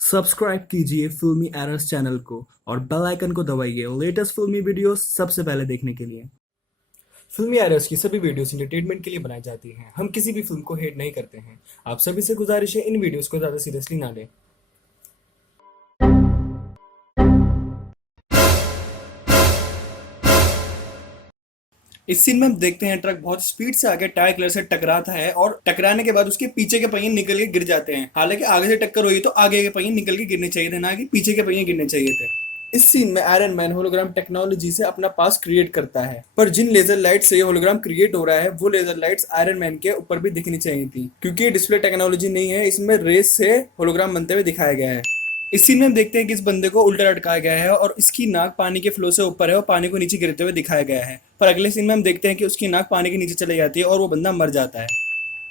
Subscribe कीजिए फिल्मी errors channel को और बेल आइकन को दबाइए लेटेस्ट फिल्मी वीडियोस सबसे पहले देखने के लिए। फिल्मी एरर्स की सभी वीडियोस एंटरटेनमेंट के लिए बनाई जाती हैं। हम किसी भी फिल्म को हेट नहीं करते हैं। आप सभी से गुजारिश है इन वीडियोस को ज़्यादा सीरियसली ना लें। इस सीन में हम देखते हैं ट्रक बहुत स्पीड से आगे टायर क्लियर से टकराता है और टकराने के बाद उसके पीछे के पहिए निकल के गिर जाते हैं। हालांकि आगे से टक्कर हुई तो आगे के पहिए निकल के गिरने चाहिए थे, ना कि पीछे के पहिए गिरने चाहिए थे। इस सीन में आयरन मैन होलोग्राम टेक्नोलॉजी से अपना पास क्रिएट करता है, पर जिन लेजर लाइट से ये होलोग्राम क्रिएट हो रहा है वो लेजर लाइट्स आयरन मैन के ऊपर भी दिखनी चाहिए थी, क्योंकि ये डिस्प्ले टेक्नोलॉजी नहीं है, इसमें रेस से होलोग्राम बनते हुए दिखाया गया है। इस सीन में हम देखते हैं कि इस बंदे को उल्टा लटकाया गया है और इसकी नाक पानी के फ्लो से ऊपर है और पानी को नीचे गिरते हुए दिखाया गया है। पर अगले सीन में हम देखते हैं कि उसकी नाक पानी के नीचे चली जाती है और वो बंदा मर जाता है।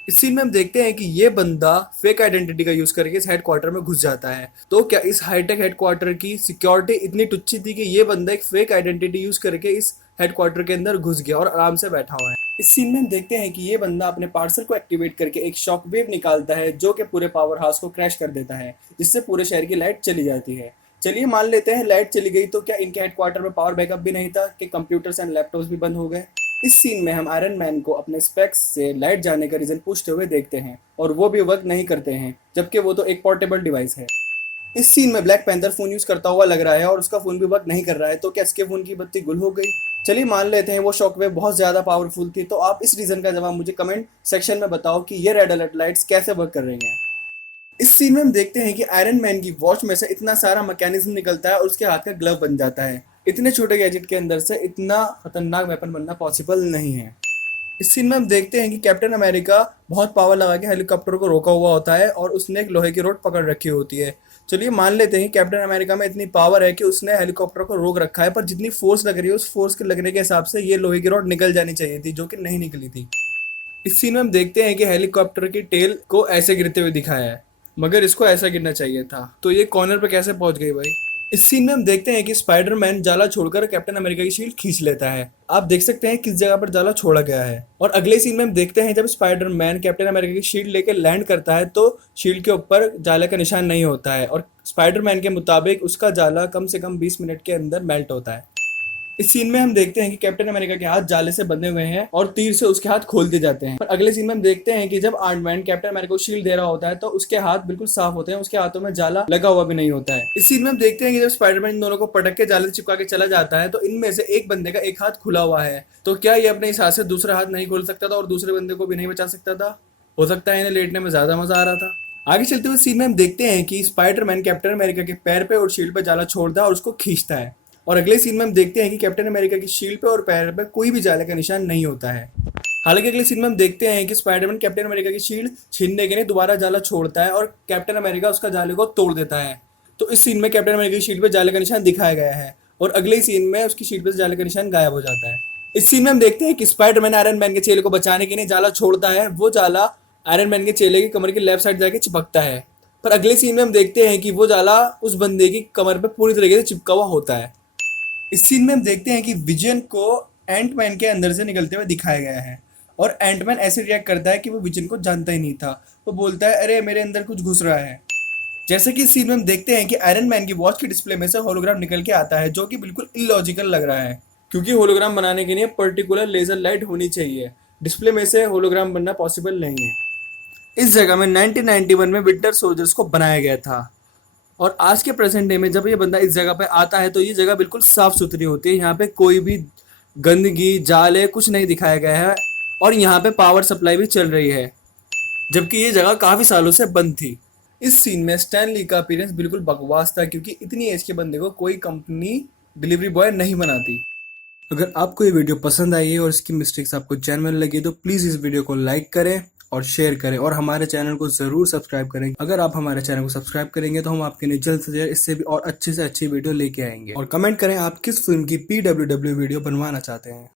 इस सीन में हम देखते हैं कि ये बंदा फेक आइडेंटिटी का यूज करके इस हेडक्वार्टर में घुस जाता है। तो क्या इस हाईटेक हेडक्वार्टर की सिक्योरिटी इतनी टुच्ची थी कि ये बंदा एक फेक आइडेंटिटी यूज करके इस हेडक्वार्टर के अंदर घुस गया और आराम से बैठा हुआ है। इस सीन में हम देखते हैं कि ये बंदा अपने पार्सल को एक्टिवेट करके एक शॉक वेव निकालता है जो कि पूरे पावर हाउस को क्रैश कर देता है, जिससे पूरे शहर की लाइट चली जाती है। चलिए मान लेते हैं लाइट चली गई, तो क्या इनके हेडक्वार्टर में पावर बैकअप भी नहीं था कि कंप्यूटर्स एंड लैपटॉप्स भी बंद हो गए। इस सीन में हम आयरन मैन को अपने स्पेक्स से लाइट जाने का रीजन पूछते हुए देखते हैं और वो भी वर्क नहीं करते हैं, जबकि वो तो एक पोर्टेबल डिवाइस है। इस सीन में ब्लैक पैंथर फोन यूज करता हुआ लग रहा है और उसका फोन भी वर्क नहीं कर रहा है, तो क्या इसके फोन की बत्ती गुल हो गई। चलिए मान लेते हैं वो शॉकवेव बहुत ज्यादा पावरफुल थी। तो आप इस रीजन का जवाब मुझे कमेंट सेक्शन में बताओ कि ये रेड अलर्ट लाइट्स कैसे वर्क कर रही हैं। इस सीन में हम देखते हैं कि आयरन मैन की वॉच में से इतना सारा मैकेनिज्म निकलता है और उसके हाथ का ग्लव बन जाता है। इतने छोटे गैजेट के अंदर से इतना खतरनाक वेपन बनना पॉसिबल नहीं है। इस सीन में हम देखते हैं कि कैप्टन अमेरिका बहुत पावर लगा के हेलीकॉप्टर को रोका हुआ होता है और उसने एक लोहे की रॉड पकड़ रखी होती है। चलिए मान लेते हैं कि कैप्टन अमेरिका में इतनी पावर है कि उसने हेलीकॉप्टर को रोक रखा है, पर जितनी फोर्स लग रही है उस फोर्स के लगने के हिसाब से ये लोहे की रॉड निकल जानी चाहिए थी, जो कि नहीं निकली थी। इस सीन में हम देखते हैं कि हेलीकॉप्टर की टेल को ऐसे गिरते हुए दिखाया है, मगर इसको ऐसा गिरना चाहिए था। तो ये कॉर्नर पे कैसे पहुंच गई भाई। इस सीन में हम देखते हैं कि स्पाइडरमैन जाला छोड़कर कैप्टन अमेरिका की शील्ड खींच लेता है। आप देख सकते हैं किस जगह पर जाला छोड़ा गया है। और अगले सीन में हम देखते हैं जब स्पाइडरमैन कैप्टन अमेरिका की शील्ड लेकर लैंड करता है तो शील्ड के ऊपर जाला का निशान नहीं होता है और स्पाइडरमैन के मुताबिक उसका जाला कम से कम 20 मिनट के अंदर मेल्ट होता है। इस सीन में हम देखते हैं कि कैप्टन अमेरिका के हाथ जाले से बंधे हुए हैं और तीर से उसके हाथ खोल दिए जाते हैं। पर अगले सीन में हम देखते हैं कि जब आयरन मैन कैप्टन अमेरिका को शील्ड दे रहा होता है तो उसके हाथ बिल्कुल साफ होते हैं, उसके हाथों में जाला लगा हुआ भी नहीं होता है। इस सीन में हम देखते हैं कि जब स्पाइडरमैन इन दोनों को पटक के जाले से चिपका के चला जाता है तो इनमें से एक बंदे का एक हाथ खुला हुआ है। तो क्या ये अपने इस हाथ से दूसरा हाथ नहीं खोल सकता था और दूसरे बंदे को भी नहीं बचा सकता था। हो सकता है इन्हें लेटने में ज्यादा मजा आ रहा था। आगे चलते हुए सीन में हम देखते हैं कि स्पाइडरमैन कैप्टन अमेरिका के पैर पे और शील्ड पे जाला छोड़ता है और उसको खींचता है। और अगले सीन में हम देखते हैं कि कैप्टन अमेरिका की शील्ड पे और पैर पे कोई भी जाले का निशान नहीं होता है। हालांकि अगले सीन में हम देखते हैं कि स्पाइडरमैन कैप्टन अमेरिका की शील्ड छीनने के लिए दोबारा जाला छोड़ता है और कैप्टन अमेरिका उसका जाले को तोड़ देता है। तो इस सीन में कैप्टन अमेरिका की शील्ड पे जाले का निशान दिखाया गया है और अगले सीन में उसकी शील्ड पे जाले का निशान गायब हो जाता है। इस सीन में हम देखते हैं कि स्पाइडरमैन आयरन मैन के चेले को बचाने के लिए जाला छोड़ता है। वो जाला आयरन मैन के चेले की कमर की लेफ्ट साइड जाके चिपकता है। पर अगले सीन में हम देखते हैं कि वो जाला उस बंदे की कमर पे पूरी तरीके से चिपका हुआ होता है। इस सीन में हम देखते हैं कि विजन को एंटमैन के अंदर से निकलते हुए दिखाया गया है और एंटमैन ऐसे रिएक्ट करता है कि वो विजन को जानता ही नहीं था। वो बोलता है अरे मेरे अंदर कुछ घुस रहा है। जैसे कि इस सीन में हम देखते हैं कि आयरन मैन की वॉच के डिस्प्ले में से होलोग्राम निकल के आता है, जो कि बिल्कुल इलॉजिकल लग रहा है, क्योंकि होलोग्राम बनाने के लिए पर्टिकुलर लेजर लाइट होनी चाहिए। डिस्प्ले में से होलोग्राम बनना पॉसिबल नहीं है। इस जगह में 1991 में विंटर सोल्जर्स को बनाया गया था और आज के प्रेजेंट डे में जब ये बंदा इस जगह पे आता है तो ये जगह बिल्कुल साफ सुथरी होती है। यहाँ पे कोई भी गंदगी जाले कुछ नहीं दिखाया गया है और यहाँ पे पावर सप्लाई भी चल रही है, जबकि ये जगह काफी सालों से बंद थी। इस सीन में स्टैन ली का अपीयरेंस बिल्कुल बकवास था, क्योंकि इतनी एज के बंदे को कोई कंपनी डिलीवरी बॉय नहीं बनाती। अगर आपको ये वीडियो पसंद आई है और इसकी मिस्टेक्स आपको जेन्युइन लगी तो प्लीज़ इस वीडियो को लाइक करें और शेयर करें और हमारे चैनल को ज़रूर सब्सक्राइब करें। अगर आप हमारे चैनल को सब्सक्राइब करेंगे तो हम आपके लिए जल्द से जल्द इससे भी और अच्छे से अच्छी वीडियो लेके आएंगे। और कमेंट करें आप किस फिल्म की PWW वीडियो बनवाना चाहते हैं।